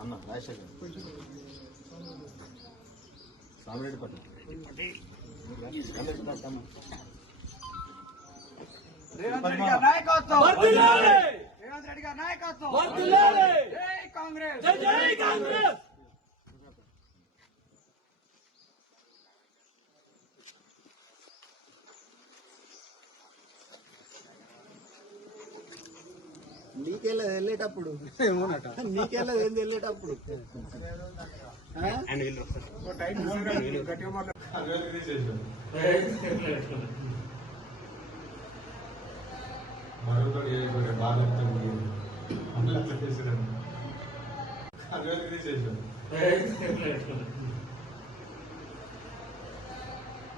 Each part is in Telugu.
అన్న రాజశేఖర్ సామిరెడ్డి పట్ల రేవంత్ రెడ్డి గారి నాయకత్వం. రేవంత్ రెడ్డి గారి నాయకత్వం. జై కాంగ్రెస్. నీకెళ్ళదు వెళ్ళేటప్పుడు? నీకెళ్ళదు ఏంది వెళ్ళేటప్పుడు? మరొకటి బాగా అందరూ చేసినాను అభివృద్ధి చేశాను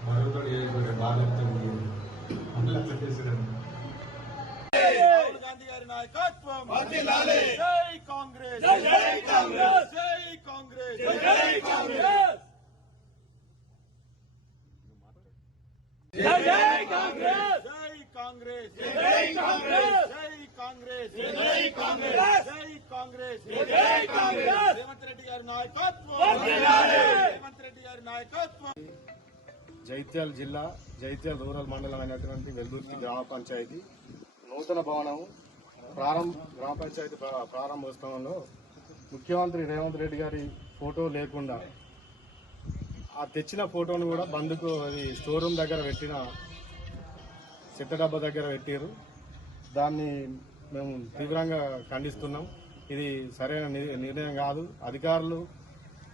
మరొకటి బాగా అందరూ చేసినాను నాయకత్వం జై కాంగ్రెస్ జై కాంగ్రెస్ జై కాంగ్రెస్ జై కాంగ్రెస్ జై కాంగ్రెస్ జై కాంగ్రెస్ జై కాంగ్రెస్ జై కాంగ్రెస్ జై కాంగ్రెస్ జై కాంగ్రెస్ జై కాంగ్రెస్ రేవంత్ రెడ్డి గారి నాయకత్వం రేవంత్ రెడ్డి గారి నాయకత్వం జైత్యాల జిల్లా జైత్యాల రూరల్ మండలం అయినటువంటి వెల్దుర్తి గ్రామ పంచాయతీ నూతన భవనం ప్రారంభ గ్రామ పంచాయతీ ప్రారంభోత్సవంలో ముఖ్యమంత్రి రేవంత్ రెడ్డి గారి ఫోటో లేకుండా ఆ తెచ్చిన ఫోటోను కూడా బంధుకు అది స్టోర్ రూమ్ దగ్గర పెట్టిన చెత్త డబ్బా దగ్గర పెట్టారు దాన్ని మేము తీవ్రంగా ఖండిస్తున్నాం. ఇది సరైన ని- నిర్ణయం కాదు. అధికారులు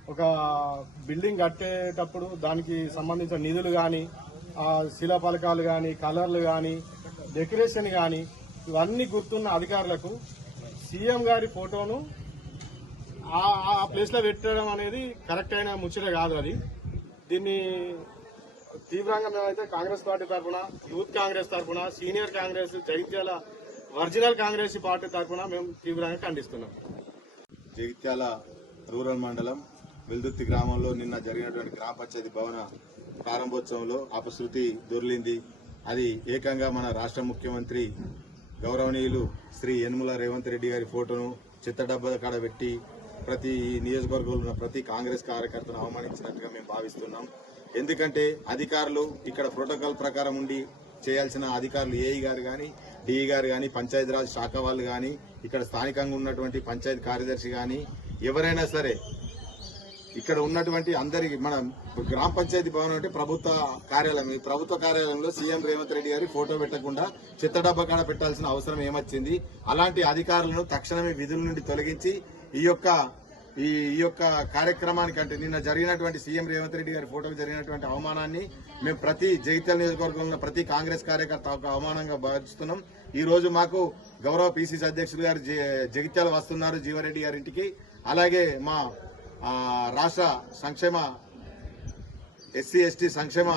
ఒక బిల్డింగ్ కట్టేటప్పుడు దానికి సంబంధించిన నిధులు కానీ ఆ శిలా పలకాలు కానీ కలర్లు కానీ డెకరేషన్ కానీ ఇవన్నీ గుర్తున్న అధికారులకు సీఎం గారి ఫోటోను ఆ- ఆ పెట్టడం అనేది కరెక్ట్ అయిన ముచ్చట కాదు అది. దీన్ని తీవ్రంగా మేమైతే కాంగ్రెస్ పార్టీ తరఫున యూత్ కాంగ్రెస్ తరఫున senior Congress Jagtial original Congress party తరఫున మేము తీవ్రంగా ఖండిస్తున్నాం. జగిత్యాల రూరల్ మండలం వెల్దుర్తి గ్రామంలో నిన్న జరిగినటువంటి గ్రామ పంచాయతీ భవన ప్రారంభోత్సవంలో అపశృతి దొర్లింది. అది ఏకంగా మన రాష్ట్ర ముఖ్యమంత్రి గౌరవనీయులు శ్రీ యనుమల రేవంత్ రెడ్డి గారి ఫోటోను చిత్త డబ్బా కాడ పెట్టి ప్రతి నియోజకవర్గంలో ఉన్న ప్రతి కాంగ్రెస్ కార్యకర్తను అవమానించినట్టుగా మేము భావిస్తున్నాం. ఎందుకంటే అధికారులు ఇక్కడ ప్రోటోకాల్ ప్రకారం ఉండి చేయాల్సిన అధికారులు ఏఈ గారు కానీ డిఈ గారు కానీ పంచాయతీరాజ్ శాఖ వాళ్ళు కానీ ఇక్కడ స్థానికంగా ఉన్నటువంటి పంచాయతీ కార్యదర్శి కానీ ఎవరైనా సరే ఇక్కడ ఉన్నటువంటి అందరికి మన గ్రామ పంచాయతీ భవనం అంటే ప్రభుత్వ కార్యాలయం. ఈ ప్రభుత్వ కార్యాలయంలో సీఎం రేవంత్ రెడ్డి గారి ఫోటో పెట్టకుండా చిత్త డబ్బా కాడ పెట్టాల్సిన అవసరం ఏమొచ్చింది? అలాంటి అధికారులను తక్షణమే విధుల నుండి తొలగించి ఈ యొక్క ఈ ఈ యొక్క కార్యక్రమానికి అంటే నిన్న జరిగినటువంటి సీఎం రేవంత్ రెడ్డి గారి ఫోటోకు జరిగినటువంటి అవమానాన్ని మేము ప్రతి జగిత్యాల నియోజకవర్గంలో ప్రతి కాంగ్రెస్ కార్యకర్త ఒక అవమానంగా భావిస్తున్నాం. ఈ రోజు మాకు గౌరవ పిసిసి అధ్యక్షులు గారు జగిత్యాల వస్తున్నారు జీవారెడ్డి గారి ఇంటికి. అలాగే మా రాష్ట్ర సంక్షేమ ఎస్సీ ఎస్టీ సంక్షేమ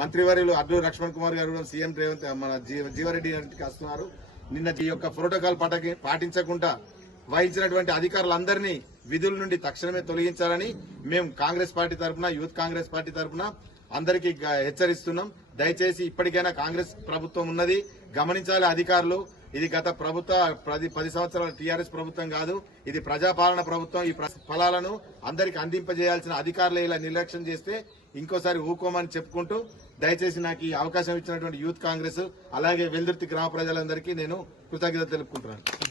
మంత్రివర్యులు అడ్డూరు లక్ష్మణ్ కుమార్ గారు కూడా సీఎం రేవంత్ మన జీవారెడ్డి గారికి వస్తున్నారు. నిన్న ఈ యొక్క ప్రోటోకాల్ పాటకి పాటించకుండా వహించినటువంటి అధికారులందరినీ విధుల నుండి తక్షణమే తొలగించాలని మేము కాంగ్రెస్ పార్టీ తరఫున యూత్ కాంగ్రెస్ పార్టీ తరఫున అందరికీ హెచ్చరిస్తున్నాం. దయచేసి ఇప్పటికైనా కాంగ్రెస్ ప్రభుత్వం ఉన్నది. గమనించాలి అధికారులు. ఇది గత ప్రభుత్వ పది పది సంవత్సరాల టీఆర్ఎస్ ప్రభుత్వం కాదు ఇది ప్రజాపాలన ప్రభుత్వం. ఈ ఫలాలను అందరికి అందింపజేయాల్సిన అధికారులు ఇలా నిర్లక్ష్యం చేస్తే ఇంకోసారి ఊకోమని చెప్పుకుంటూ దయచేసి నాకు ఈ అవకాశం ఇచ్చినటువంటి యూత్ కాంగ్రెస్ అలాగే వెల్దుర్తి గ్రామ ప్రజలందరికీ నేను కృతజ్ఞత తెలుపుకుంటున్నాను.